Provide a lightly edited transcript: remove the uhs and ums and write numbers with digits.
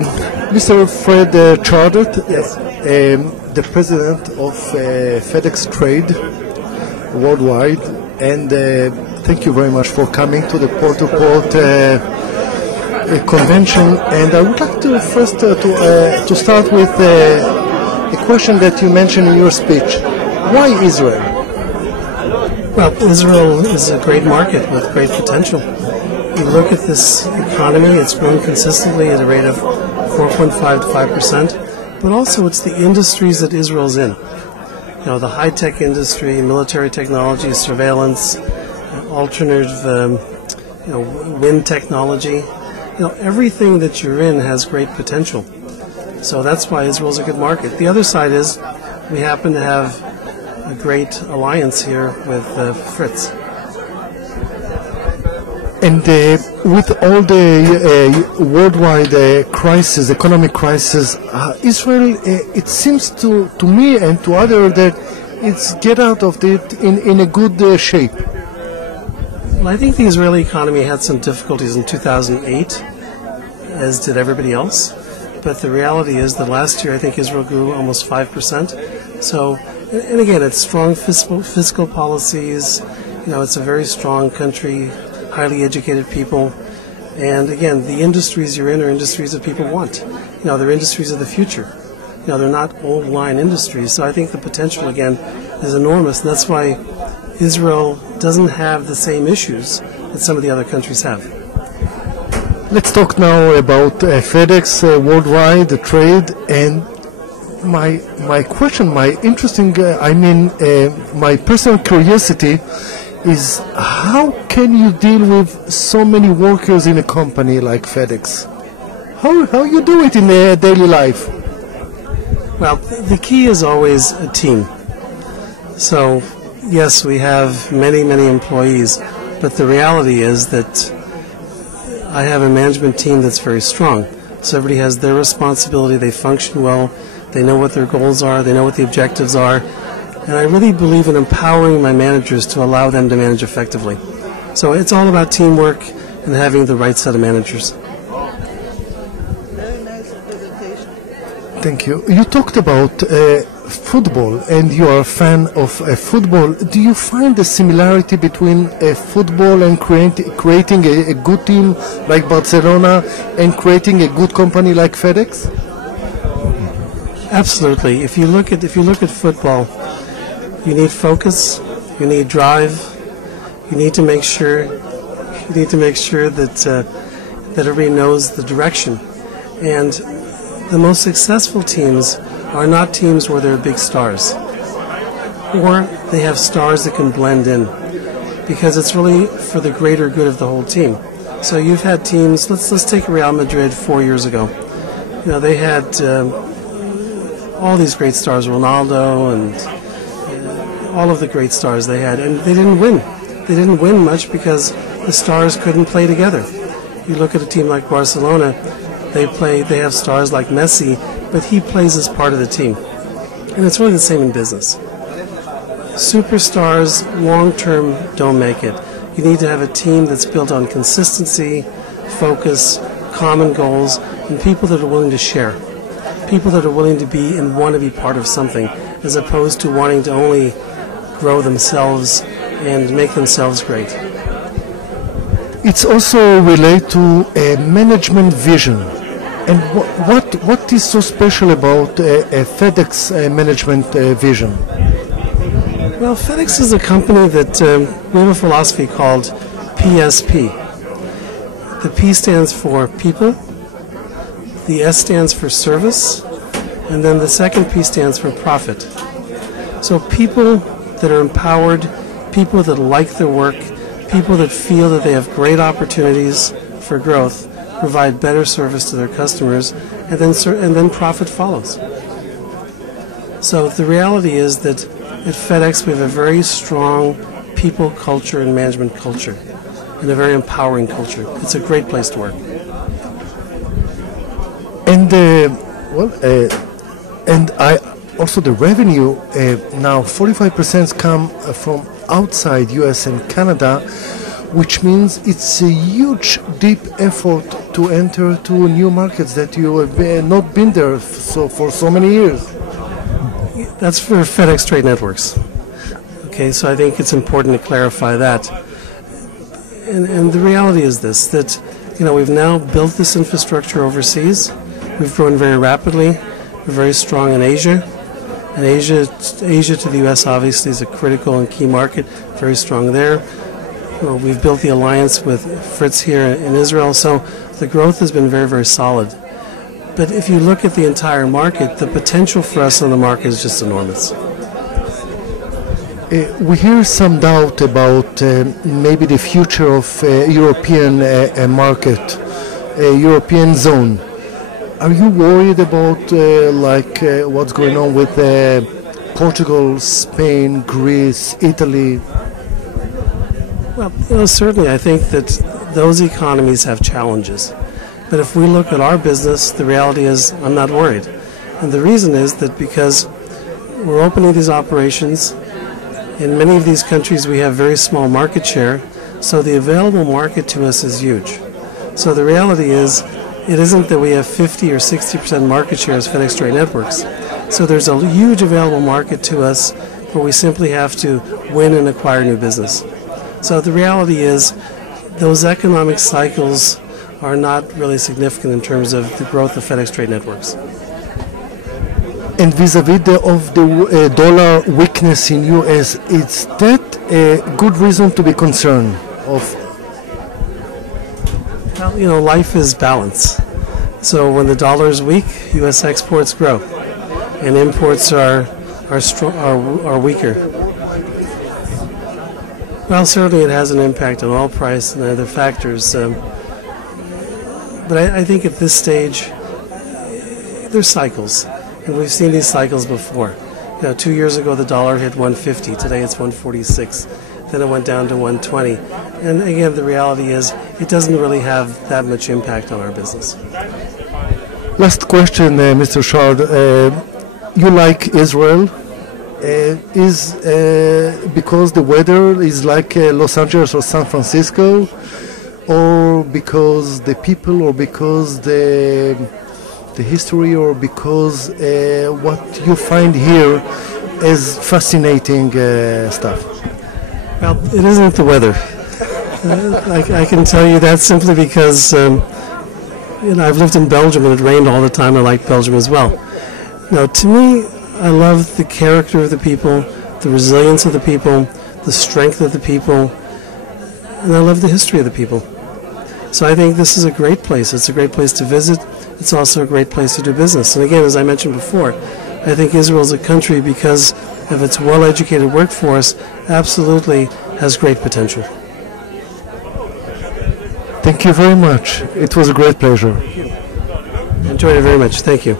Mr. Fred Schardt, Yes. the president of FedEx Trade Worldwide, and thank you very much for coming to the Port-to-Port convention. And I would like to first to start with a question that you mentioned in your speech. Why Israel? Well, Israel is a great market with great potential. You look at this economy, it's grown consistently at a rate of 4.5 to 5%, but also it's the industries that Israel's in. You know, the high-tech industry, military technology, surveillance, alternative, wind technology. You know, everything that you're in has great potential. So that's why Israel's a good market. The other side is we happen to have a great alliance here with Fritz. And with all the worldwide crisis, economic crisis, Israel, it seems to me and to others that it's get out of it in a good shape. Well, I think the Israeli economy had some difficulties in 2008, as did everybody else. But the reality is that last year I think Israel grew almost 5%. So, and again, it's strong fiscal policies. You know, it's a very strong country, highly educated people. And again, the industries you're in are industries that people want. You know, they're industries of the future. You know, they're not old line industries. So I think the potential, again, is enormous. And that's why Israel doesn't have the same issues that some of the other countries have. Let's talk now about FedEx Worldwide, the trade, and my question, my interesting, my personal curiosity is how can you deal with so many workers in a company like FedEx? How you do it in daily life? Well, the key is always a team. So, yes, we have many employees, but the reality is that I have a management team that's very strong. So everybody has their responsibility, they function well, they know what their goals are, they know what the objectives are, and I really believe in empowering my managers to allow them to manage effectively. So it's all about teamwork and having the right set of managers. Very nice presentation. Thank you. You talked about football, and you are a fan of football. Do you find the similarity between football and creating a good team like Barcelona and creating a good company like FedEx? Absolutely. If you look at football, you need focus, you need drive, you need to make sure that everybody knows the direction. And the most successful teams are not teams where there are big stars, or they have stars that can blend in, because it's really for the greater good of the whole team. So you've had teams. Let's take Real Madrid 4 years ago. You know, they had all these great stars, Ronaldo and all of the great stars they had, and they didn't win. They didn't win much because the stars couldn't play together. You look at a team like Barcelona, they have stars like Messi, but he plays as part of the team. And it's really the same in business. Superstars, long-term, don't make it. You need to have a team that's built on consistency, focus, common goals, and people that are willing to share. People that are willing to be and want to be part of something, as opposed to wanting to only grow themselves and make themselves great. It's also related to a management vision. And what is so special about a FedEx management vision? Well, FedEx is a company that we have a philosophy called PSP. The P stands for people, the S stands for service, and then the second P stands for profit. So people that are empowered, people that like their work, people that feel that they have great opportunities for growth, provide better service to their customers, and then profit follows. So the reality is that at FedEx we have a very strong people culture and management culture, and a very empowering culture. It's a great place to work. And also the revenue now 45% come from outside US and Canada. which means it's a huge, deep effort to enter to new markets that you have not been there for so many years. That's for FedEx Trade Networks. Okay, so I think it's important to clarify that. And the reality is this, that we've now built this infrastructure overseas. We've grown very rapidly. We're very strong in Asia. And Asia to the U.S. obviously is a critical and key market, very strong there. We've built the alliance with Fritz here in Israel, so the growth has been very, very solid. But if you look at the entire market, the potential for us on the market is just enormous. We hear some doubt about maybe the future of European market, European zone. Are you worried about what's going on with Portugal, Spain, Greece, Italy? Well, certainly I think that those economies have challenges. But if we look at our business, the reality is I'm not worried. And the reason is that because we're opening these operations, in many of these countries we have very small market share, so the available market to us is huge. So the reality is, it isn't that we have 50 or 60% market share as FedEx Trade Networks. So there's a huge available market to us where we simply have to win and acquire new business. So the reality is those economic cycles are not really significant in terms of the growth of FedEx Trade Networks. And vis-a-vis of the dollar weakness in U.S., is that a good reason to be concerned of? Well, life is balance. So when the dollar is weak, U.S. exports grow, and imports are weaker. Well, certainly it has an impact on oil price and other factors. But I think at this stage, there's cycles, and we've seen these cycles before. 2 years ago, the dollar hit 150. Today, it's 146. Then it went down to 120. And again, the reality is it doesn't really have that much impact on our business. Last question, Mr. Schardt. You like Israel? Is because the weather is like Los Angeles or San Francisco, or because the people, or because the history, or because what you find here is fascinating stuff? Well, it isn't the weather. I can tell you that simply because I've lived in Belgium and it rained all the time. I like Belgium as well. Now, to me, I love the character of the people, the resilience of the people, the strength of the people, and I love the history of the people. So I think this is a great place. It's a great place to visit. It's also a great place to do business. And again, as I mentioned before, I think Israel is a country, because of its well-educated workforce, absolutely has great potential. Thank you very much. It was a great pleasure. Enjoyed it very much. Thank you.